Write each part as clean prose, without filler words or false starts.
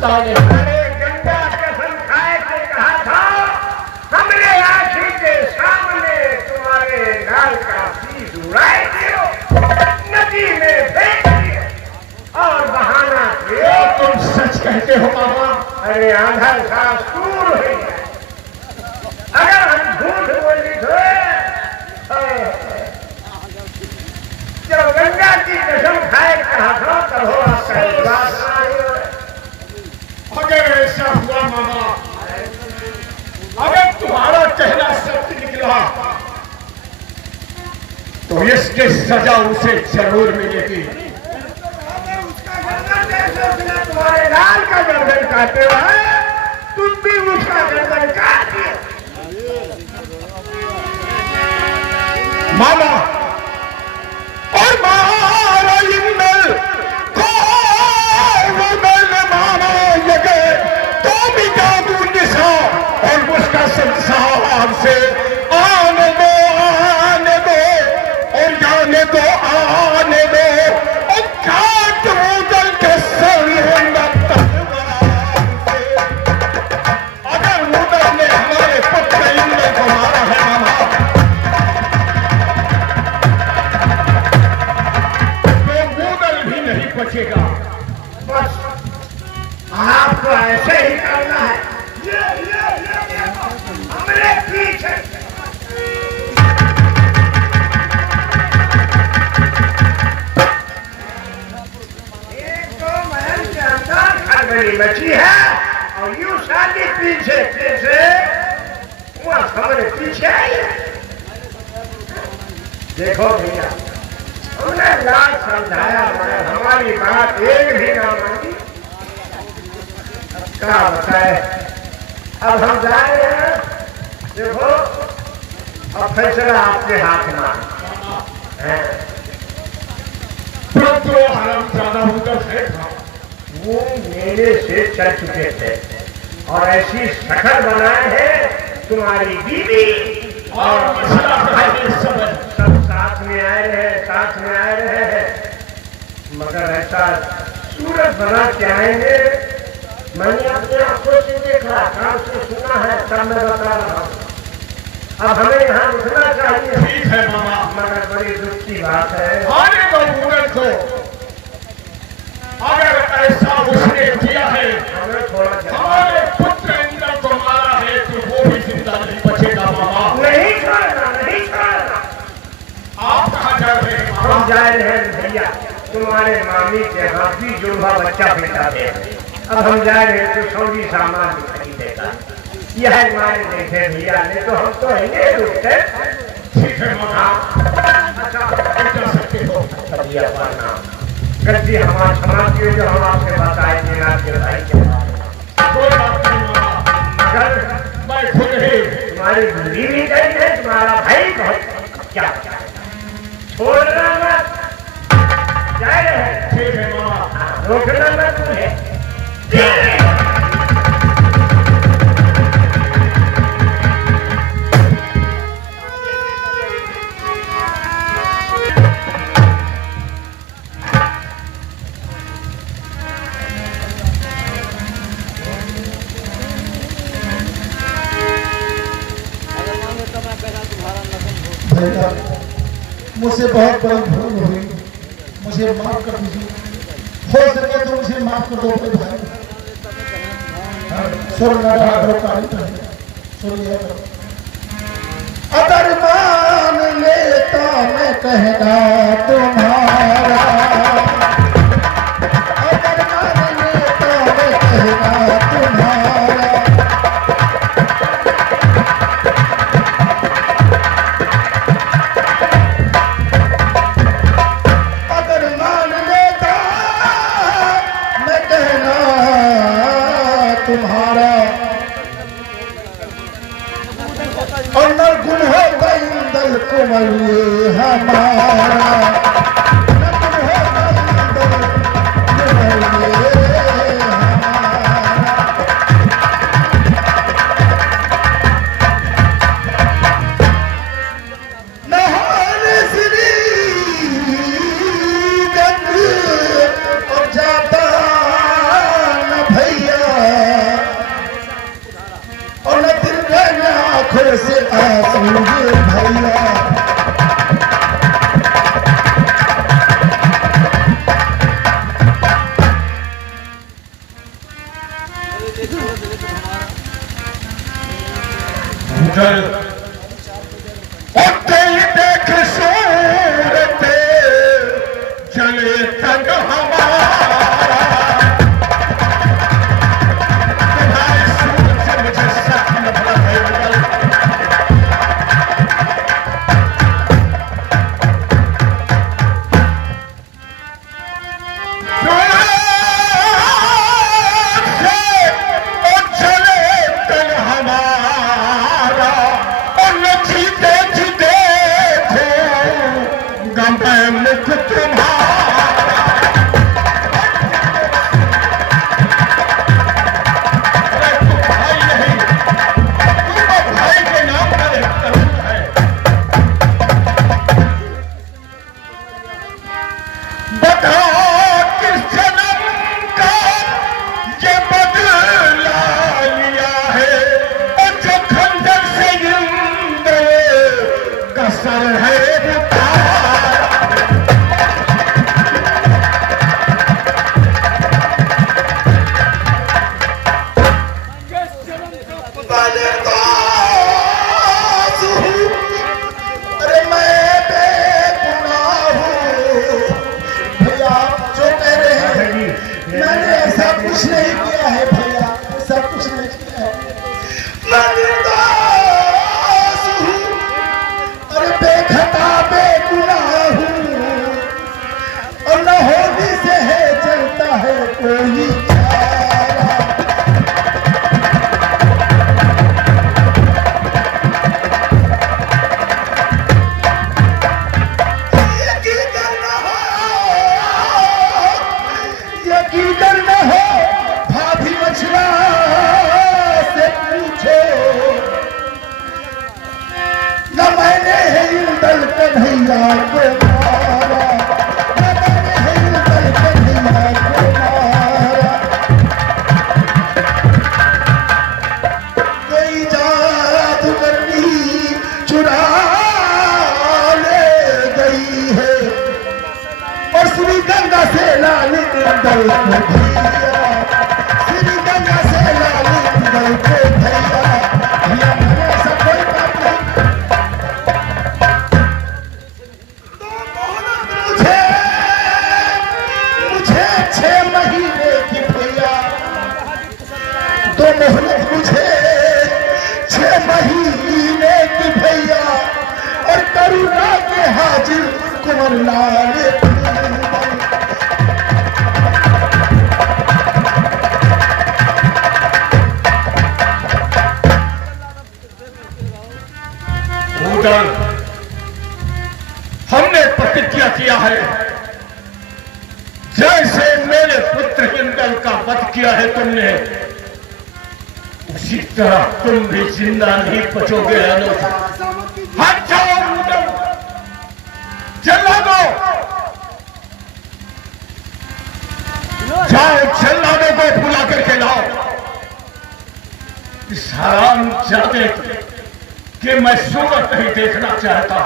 सकता है। अरे गंगा कसम खाए के कहा था, हमने आंखी के सामने तुम्हारे लाल का पीस उड़ाए दियो, नदी में फेंक दिए और बहाना किए। तुम सच कहते हो मामा? अरे आधा सास दूर हो गया, अगर हम झूठ बोली तो जब गंगा की कसम खाए कहा था तब हो आपका विश्वास अगर ऐसा हुआ मामा, अगर तुम्हारा कहना सत्य निकला तो इसकी सजा उसे जरूर मिलेगी। तुम्हारे लाल का गर्दन काटे हुआ है, तुम भी उसका गर्दन काट दिए। मामा और मारा इंदल को मामा लगे तो भी जादू निशा और उसका संसार से आने दो और जाने दो आने दो और काट उदल के सर अगर उदल ने हमारे पुत्र इंद्र को मारा है मामा, बचेगा। बस आपको ऐसे ही करना है। हमरे पीछे एक तो महल के अंदर खड़बड़ी मची है और यूं शादी पीछे पीछे वह हमारे पीछे आई है। देखो भैया, हमने लाल समझाया, हमारी बात एक भी ना मानी। क्या बताए, अब हम जा रहे हैं। देखो अब फैसला आपके हाथ में है। ज्यादा होकर है वो मेरे से चल चुके थे और ऐसी शक्ल बनाए हैं तुम्हारी बीवी और सब साथ में आए रहे हैं, मगर ऐसा सूरत बना के आएंगे मैंने अपने आंखों से देखा, कान से सुना है, तब मैं बता रहा हूँ। अब हमें यहाँ रुकना चाहिए। ठीक है मामा, मगर बड़ी दुख की बात है। आने दो मुगल को, अगर ऐसा उसने किया है, हमें थोड़ा हमारे पुत्र इंद्र को मारा है तो वो भी जिंदा नहीं बचेगा मामा। नहीं छोड़ना। आप कहाँ जा रहे हैं? हम जा रहे हैं भैया, तुम्हारे मामी के हाथी जुड़वा बच्चा बेटा दे। अब हम जा रहे हैं तो सौदी सामान भी खरीदेगा। यह हमारे देखे भैया ने तो हम तो हिंगे रुकते। ठीक है मामा, अच्छा सकते हो भैया का नाम गलती हमारे समाज की जो हम आपसे बताए थे आपके भाई के कोई बात नहीं मामा, मगर मैं खुद ही तुम्हारी बीवी गई है, तुम्हारा भाई बहुत क्या छोड़ना मत, जा रहे हैं। ठीक है मामा, रोकना मत तुम्हें। मुझसे बहुत बड़ी भूल हुई, मुझे माफ कर दीजिए। हो सके तो मुझे माफ कर दो मेरे भाई। सुर लगा करो, काली पहले सुर लिया करो। अगर मान लेता मैं कहना तुम्हारा, अगर मान लेता मैं कहना तुम्हारा, अगर मान लेता मैं कहना तुम्हारा, और न गुण होता इंदल कुंवर ये हमारा, न गुण होता इंदल कुंवर ये हमारा। नहान श्री गंग और जाता न भैया, सूझे भैया। देख सूरत जले तन हमारा तुम्हारे सूरत से मुझे सख्त नफरत है उदल। कुछ नहीं किया है भैया, सब कुछ नहीं किया है। और बेखता बेगुनाह हूँ और न होने से है चलता है कोई कन्हैया को मारा, कन्हैया को मारा। कोई जादूगरनी चुरा ले गई है और श्री गंगा से लाल दल को भैया, श्री गंगा से लाल दल को भैया। मुझे 6 महीने की भैया और करुणा के हाजिर कुंवर लाल हमने प्रतिज्ञा किया है जैसे मेरे पुत्र इंद्र का वध किया है तुमने, उसी तरह तुम भी जिंदा नहीं बचोगे। हट जाओ, चला दो, जाओ चल्लादों को बुला करके लाओ। इस हराम जाते कि मैं सूरत नहीं देखना चाहता।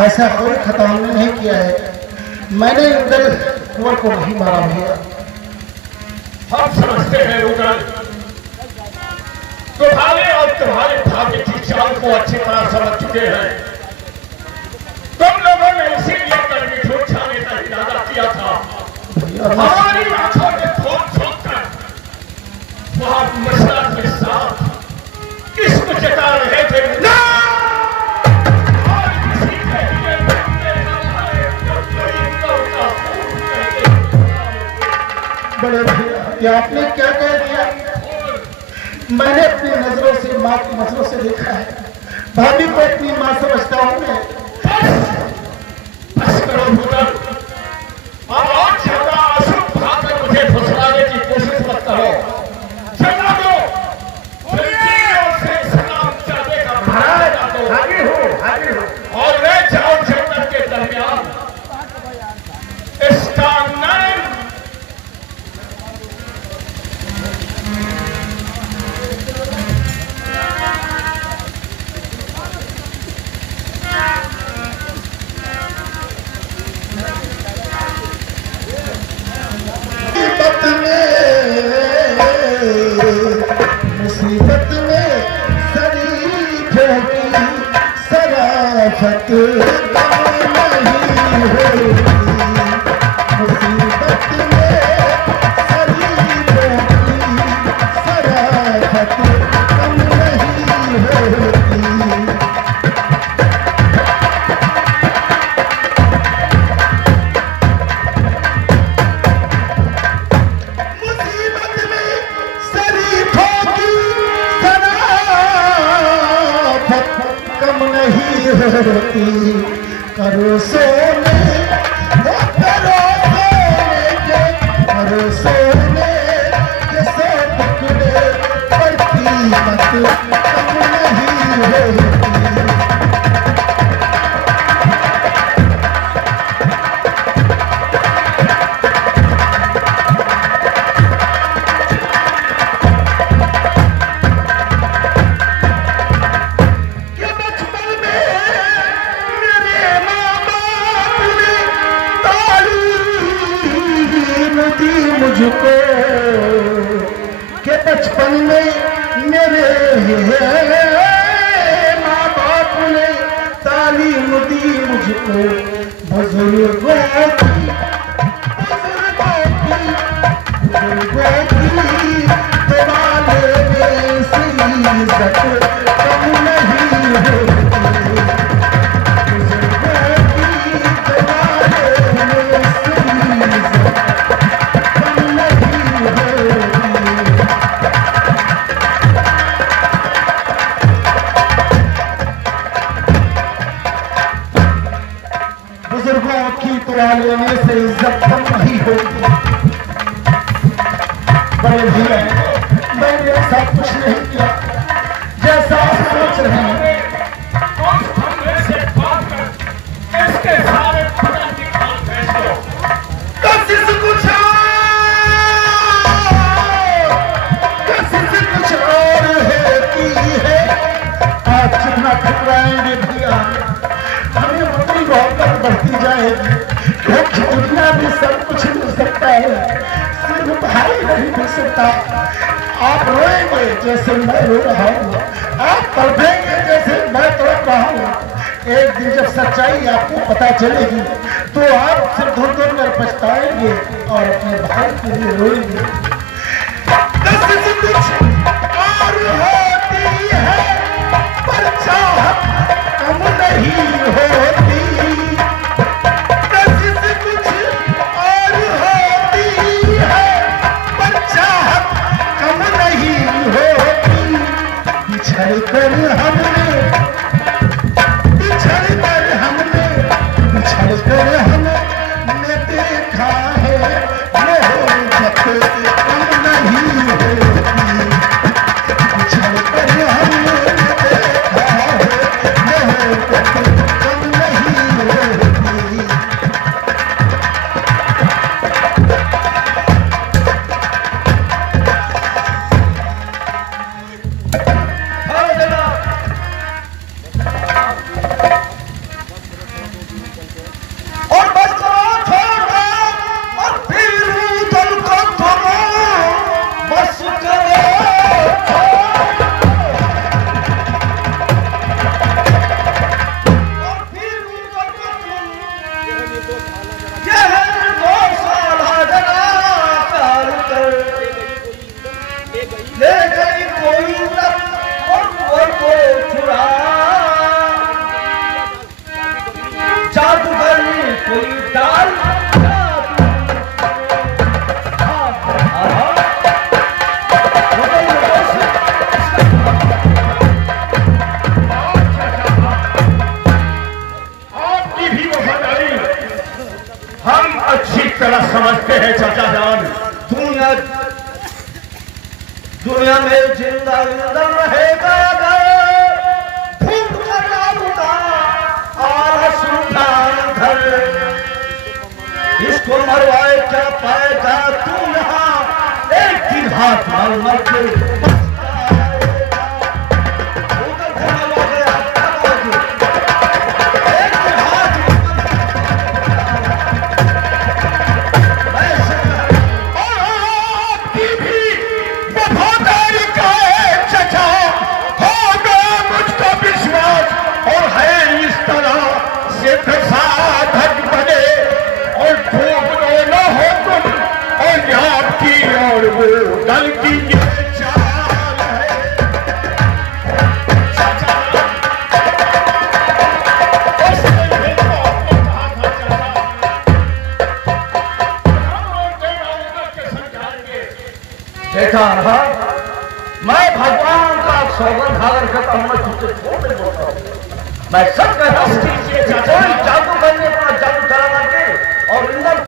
ऐसा कोई खता नहीं किया है, मैंने इंद्र कुंवर को नहीं मारा भैया। हम समझते हैं रुद्र, तुम्हारे और तुम्हारे भाग्य की चाल को अच्छी तरह समझ चुके हैं। तुम लोगों ने इसीलिए करके झूठ छाने का इरादा किया था। हमारी आंखों में खून झोंककर वहां मसला के साथ किस्म जता रहे थे। बड़े भैया, ये आपने क्या कह दिया? मैंने अपनी नजरों से, माँ की नजरों से देखा है। भाभी को अपनी माँ समझता हूँ मैं। बस करो भूतल, और ज्यादा अशुभ भाग मुझे फुसलाने की कोशिश मत करो। चला होती करो सोने वो करो सोने के करो सोने के सो टुकड़े पर कीमत कम नहीं होती। मुझको के बचपन में मेरे माँ बाप ने तालीम दी मुझको बुजुर्गों की दीवाने में से इज्जत कम नहीं होती। बुजुर्गों की दुआ लेने से इज्जत कम नहीं होती। बड़े भैया मैंने ऐसा कुछ नहीं किया जैसा आप सोच रहे हैं। इसके सारे पता की खान फेंक दो। कशिश कुछ और होती है। आज जितना ठुकराएंगे भैया हमें अपनी मोहब्बत बढ़ती जाएगी। क्योंकि दुनिया में सब कुछ मिल सकता है, सिर्फ भाई नहीं मिल सकता। आप रोएंगे जैसे मैं रो रहा हूँ, आप तड़पेंगे जैसे मैं तड़प रहा हूँ। एक दिन जब सच्चाई आपको पता चलेगी तो आप सिर्फ धुन धुन कर पछताएंगे और अपने भाई के लिए रोएंगे। कशिश कुछ और होती है पर चाहत कम नहीं होती। कशिश कुछ और होती है पर चाहत कम नहीं होती। बिछड़ कर हमने देखा है मोहब्बत कम नहीं होती। बिछड़ कर हमने देखा है मोहब्बत कम नहीं होती। और बस छोड़ो और फिर दिल को थमो, बस करो और फिर यह 2 साल जरा प्यार कर ले गई कोई तक और को चुरा। जादूगर कोई डाल आपकी भी वफादारी हम अच्छी तरह समझते हैं चाचा जान। दुनिया में जिंदा रहेगा ढूंढ कर लाऊंगा आलस उठा घर। इसको मरवाए क्या पाएगा तू यहाँ एक दिन हाथ मार मर के और है इस तरह दल की ये चाल है। चाचा उसने भी तो आपको कहा था चाचा, देखा रहा, मैं भगवान का सौगंध खाकर कहता हूं, मैं तुझसे झूठ नहीं बोलता हूं, मैं सच कहता हूं।